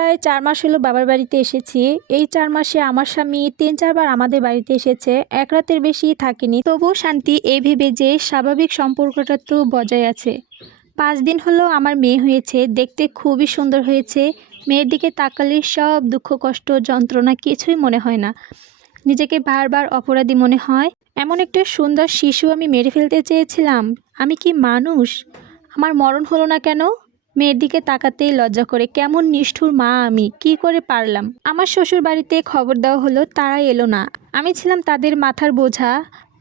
প্রায় ৪ মাস হলো বাবার বাড়িতে এসেছি। এই ৪ মাসে আমার স্বামী ৩-৪ বার আমাদের বাড়িতে এসেছে। এক রাতের বেশি থাকেনি। তবুও শান্তি এই ভেবে যে স্বাভাবিক সম্পর্কটা তো বজায় আছে। ৫ দিন হলো আমার মেয়ে হয়েছে। দেখতে খুবই সুন্দর হয়েছে। মেয়ের দিকে তাকালে সব দুঃখ, কষ্ট, যন্ত্রণা কিছুই মনে হয় না। নিজেকে বারবার অপরাধী মনে হয়। এমন একটা সুন্দর শিশু আমি মেরে ফেলতে চেয়েছিলাম। আমি কি মানুষ? আমার মরণ হলো না কেন? মেয়ের দিকে তাকাতেই লজ্জা করে। কেমন নিষ্ঠুর মা আমি! কি করে পারলাম? আমার শ্বশুর বাড়িতে খবর দেওয়া হলো, তারা এলো না। আমি ছিলাম তাদের মাথার বোঝা।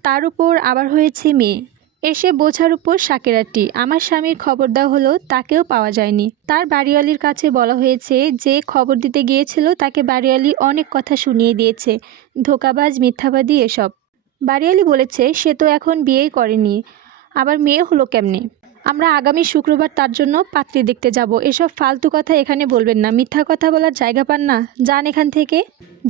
তার উপর আবার হয়েছে মেয়ে। এসে বোঝার উপর শাকেরাটি। আমার স্বামীর খবর দেওয়া হলো, তাকেও পাওয়া যায়নি। তার বাড়িওয়ালির কাছে বলা হয়েছে, যে খবর দিতে গিয়েছিল তাকে বাড়িওয়ালি অনেক কথা শুনিয়ে দিয়েছে। ধোঁকাবাজ, মিথ্যাবাদী এসব। বাড়িওয়ালি বলেছে সে তো এখন বিয়েই করেনি, আবার মেয়ে হলো কেমনে? আমরা আগামী শুক্রবার তার জন্য পাত্রী দেখতে যাব। এসব ফালতু কথা এখানে বলবেন না। মিথ্যা কথা বলার জায়গা পান না? যান এখান থেকে।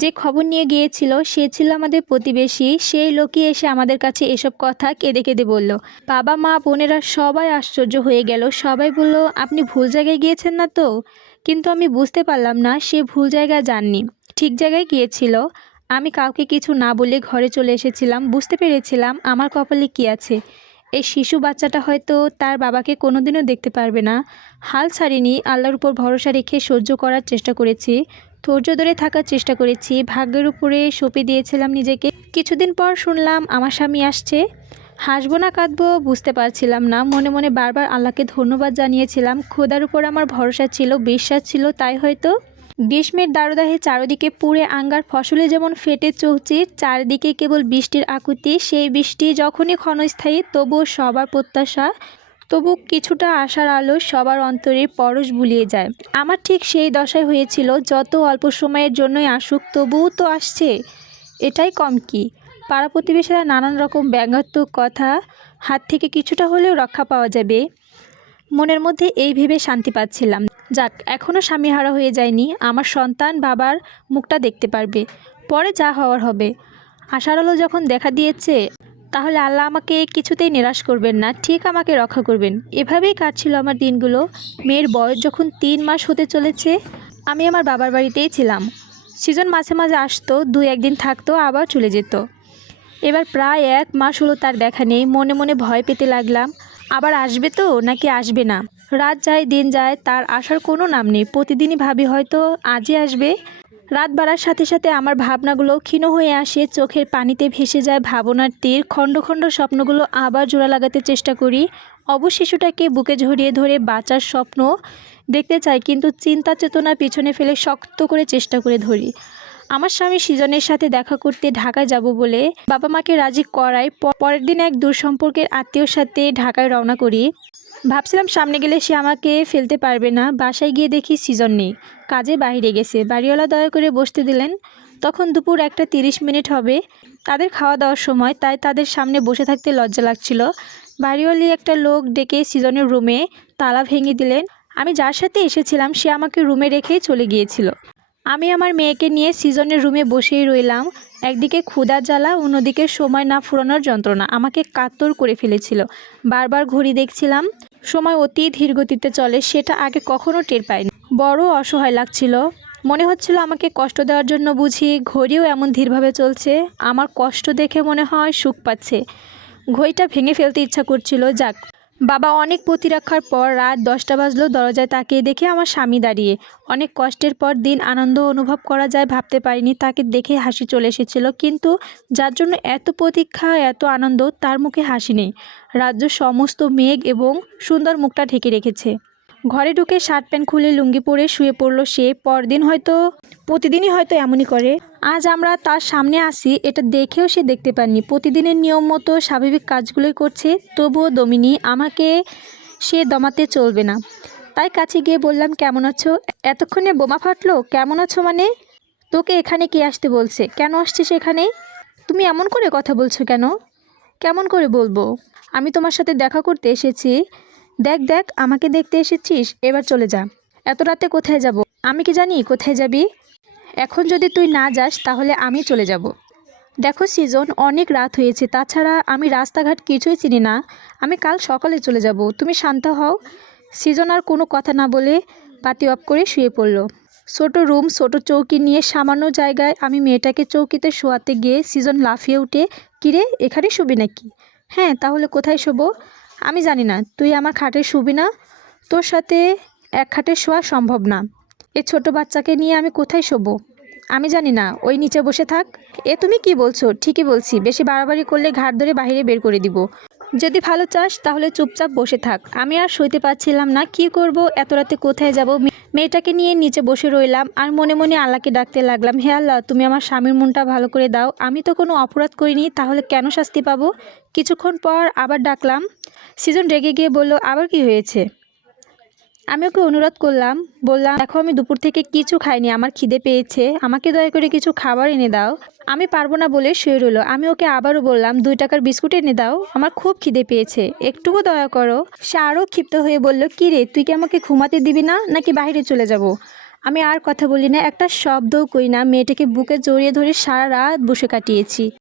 যে খবর নিয়ে গিয়েছিল সে ছিল আমাদের প্রতিবেশী। সেই লোকই এসে আমাদের কাছে এসব কথা কেঁদে কেঁদে বলল। বাবা, মা, বোনেরা সবাই আশ্চর্য হয়ে গেল। সবাই বলল, আপনি ভুল জায়গায় গিয়েছেন না তো? কিন্তু আমি বুঝতে পারলাম না সে ভুল জায়গায় যাননি, ঠিক জায়গায় গিয়েছিল। আমি কাউকে কিছু না বলে ঘরে চলে এসেছিলাম। বুঝতে পেরেছিলাম আমার কপালে কী আছে। এই শিশু বাচ্চাটা হয়তো তার বাবাকে কোনোদিনও দেখতে পারবে না। হাল ছাড়িনি। আল্লাহর উপর ভরসা রেখে সহ্য করার চেষ্টা করেছি। ধৈর্য ধরে থাকার চেষ্টা করেছি। ভাগ্যের উপরে সঁপে দিয়েছিলাম নিজেকে। কিছুদিন পর শুনলাম আমার স্বামী আসছে। হাসবো না কাঁদবো বুঝতে পারছিলাম না। মনে মনে বারবার আল্লাহকে ধন্যবাদ জানিয়েছিলাম। খোদার উপর আমার ভরসা ছিল, বিশ্বাস ছিল, তাই হয়তো। গ্রীষ্মের দারুদাহে চারদিকে পুড়ে আঙ্গার ফসলে যেমন ফেটে চৌচির, চারদিকে কেবল বৃষ্টির আকুতি। সেই বৃষ্টি যখনই ক্ষণস্থায়ী, তবুও সবার প্রত্যাশা, তবু কিছুটা আশার আলো সবার অন্তরে পরশ বুলিয়ে যায়। আমার ঠিক সেই দশাই হয়েছিল। যত অল্প সময়ের জন্যই আসুক, তবুও তো আসছে, এটাই কম কি? পাড়া প্রতিবেশীরা নানান রকম ব্যঙ্গাত্মক কথা, হাত থেকে কিছুটা হলেও রক্ষা পাওয়া যাবে, মনের মধ্যে এই ভেবে শান্তি পাচ্ছিলাম। যাক, এখনও স্বামীহারা হয়ে যায়নি। আমার সন্তান বাবার মুখটা দেখতে পারবে। পরে যা হওয়ার হবে। আশার আলো যখন দেখা দিয়েছে, তাহলে আল্লাহ আমাকে কিছুতেই নিরাশ করবেন না, ঠিক আমাকে রক্ষা করবেন। এভাবেই কাটছিল আমার দিনগুলো। মেয়ের বয়স যখন ৩ মাস হতে চলেছে, আমি আমার বাবার বাড়িতেই ছিলাম। সিজন মাঝে মাঝে আসতো, 2-1 দিন থাকতো, আবার চলে যেত। এবার প্রায় 1 মাস হলো তার দেখা নেই। মনে মনে ভয় পেতে লাগলাম, আবার আসবে তো নাকি আসবে না। রাত যায় দিন যায়, তার আসার কোনো নাম নেই। প্রতিদিনই ভাবি হয়তো আজই আসবে। রাত বাড়ার সাথে সাথে আমার ভাবনাগুলো ক্ষীণ হয়ে আসে। চোখের পানিতে ভেসে যায় ভাবনার তীর। খণ্ড খণ্ড স্বপ্নগুলো আবার জোড়া লাগাতে চেষ্টা করি। অবশ শিশুটাকে বুকে জড়িয়ে ধরে বাঁচার স্বপ্ন দেখতে চাই, কিন্তু চিন্তা চেতনা পিছনে ফেলে শক্ত করে চেষ্টা করে ধরি। আমার স্বামী সৃজনের সাথে দেখা করতে ঢাকায় যাব বলে বাবা মাকে রাজি করায় পরের দিন এক দূর সম্পর্কের আত্মীয়র সাথে ঢাকায় রওনা করি। ভাবছিলাম সামনে গেলে সে আমাকে ফেলতে পারবে না। বাসায় গিয়ে দেখি সৃজন নেই, কাজে বাইরে গেছে। বাড়িওয়ালা দয়া করে বসতে দিলেন। তখন দুপুর 1:30 হবে। তাদের খাওয়া দাওয়ার সময়, তাই তাদের সামনে বসে থাকতে লজ্জা লাগছিল। বাড়িওয়ালি একটা লোক ডেকে সৃজনের রুমে তালা ভেঙে দিলেন। আমি যার সাথে এসেছিলাম সে আমাকে রুমে রেখেই চলে গিয়েছিল। আমি আমার মেয়েকে নিয়ে সৃজনের রুমে বসেই রইলাম। একদিকে ক্ষুধার জ্বালা, অন্যদিকে সময় না ফুরানোর যন্ত্রণা আমাকে কাতর করে ফেলেছিল। বারবার ঘড়ি দেখছিলাম। সময় অতি ধীর গতিতে চলে, সেটা আগে কখনো টের পাইনি। বড় অসহায় লাগছিল। মনে হচ্ছিল আমাকে কষ্ট দেওয়ার জন্য বুঝি ঘড়িও এমন ধীরভাবে চলছে। আমার কষ্ট দেখে মনে হয় সুখ পাচ্ছে। ঘড়িটা ভেঙে ফেলতে ইচ্ছা করছিল। যাক, বাবা অনেক প্রতিরক্ষার পর রাত 10টা বাজলো। দরজায় তাকিয়ে দেখে আমার স্বামী দাঁড়িয়ে। অনেক কষ্টের পর দিন আনন্দ অনুভব করা যায় ভাবতে পারিনি। তাকে দেখে হাসি চলে এসেছিল, কিন্তু যার জন্য এত প্রতীক্ষা, এত আনন্দ, তার মুখে হাসি নেই। রাজ্য সমস্ত মেঘ এবং সুন্দর মুখটা ঢেকে রেখেছে। ঘরে ঢুকে শার্ট প্যান্ট খুলে লুঙ্গি পরে শুয়ে পড়লো সে। পরদিন হয়তো, প্রতিদিনই হয়তো এমনই করে। আজ আমরা তার সামনে আসি, এটা দেখেও সে দেখতে পাননি। প্রতিদিনের নিয়ম মতো স্বাভাবিক কাজগুলোই করছে, তবুও দমিনী। আমাকে সে দমাতে চলবে না। তাই কাছে গিয়ে বললাম, কেমন আছো? এতক্ষণে বোমা ফাটলো? কেমন আছো মানে? তোকে এখানে কে আসতে বলছে? কেন আসছিস এখানে? তুমি এমন করে কথা বলছো কেন? কেমন করে বলবো? আমি তোমার সাথে দেখা করতে এসেছি। দেখ দেখ, আমাকে দেখতে এসেছিস, এবার চলে যা। এত রাতে কোথায় যাব? আমি কি জানি কোথায় যাবি? এখন যদি তুই না যাস তাহলে আমি চলে যাব। দেখো সৃজন, অনেক রাত হয়েছে, তাছাড়া আমি রাস্তাঘাট কিছুই চিনি না। আমি কাল সকালে চলে যাব, তুমি শান্ত হও। সৃজন আর কোনো কথা না বলে বাতি অফ করে শুয়ে পড়ল। ছোট রুম, ছোট চৌকি নিয়ে সামান্য জায়গায় আমি মেয়েটাকে চৌকিতে শোয়াতে গিয়ে সৃজন লাফিয়ে উঠে, কিরে এখানে শুবি নাকি? হ্যাঁ, তাহলে কোথায় শোবো? আমি জানি না, তুই আমার খাটে শুবি না? তোর সাথে এক খাটে শোয়া সম্ভব না। এ ছোট বাচ্চাকে নিয়ে আমি কোথায় শোবো? আমি জানি না, ওই নিচে বসে থাক। এ তুমি কি বলছো? ঠিকই বলছি, বেশি বাড়াবাড়ি করলে ঘাড় ধরে বাইরে বের করে দিব। যদি ভালো চাস তাহলে চুপচাপ বসে থাক। আমি আর সইতে পারছিলাম না, কি করব, এত রাতে কোথায় যাব। মেয়েটাকে নিয়ে নিচে বসে রইলাম আর মনে মনে আল্লাহকে ডাকতে লাগলাম, হে আল্লাহ, তুমি আমার স্বামীর মনটা ভালো করে দাও। আমি তো কোনো অপরাধ করিনি, তাহলে কেন শাস্তি পাবো? কিছুক্ষণ পর আবার ডাকলাম। সৃজন রেগে গিয়ে বলল, আবার কি হয়েছে? আমি ওকে অনুরোধ করলাম, বললাম, দেখো আমি দুপুর থেকে কিছু খাইনি, আমার খিদে পেয়েছে, আমাকে দয়া করে কিছু খাবার এনে দাও। আমি পারবো না বলে শুয়ে রইলো। আমি ওকে আবারও বললাম, 2 টাকার বিস্কুট এনে দাও, আমার খুব খিদে পেয়েছে, একটুকু দয়া করো। সে আরও ক্ষিপ্ত হয়ে বলল, কী রে, তুই কি আমাকে ঘুমাতে দিবি না নাকি বাইরে চলে যাব? আমি আর কথা বলি না, একটা শব্দও করি না। মেয়েটাকে বুকে জড়িয়ে ধরে সারা রাত বসে কাটিয়েছি।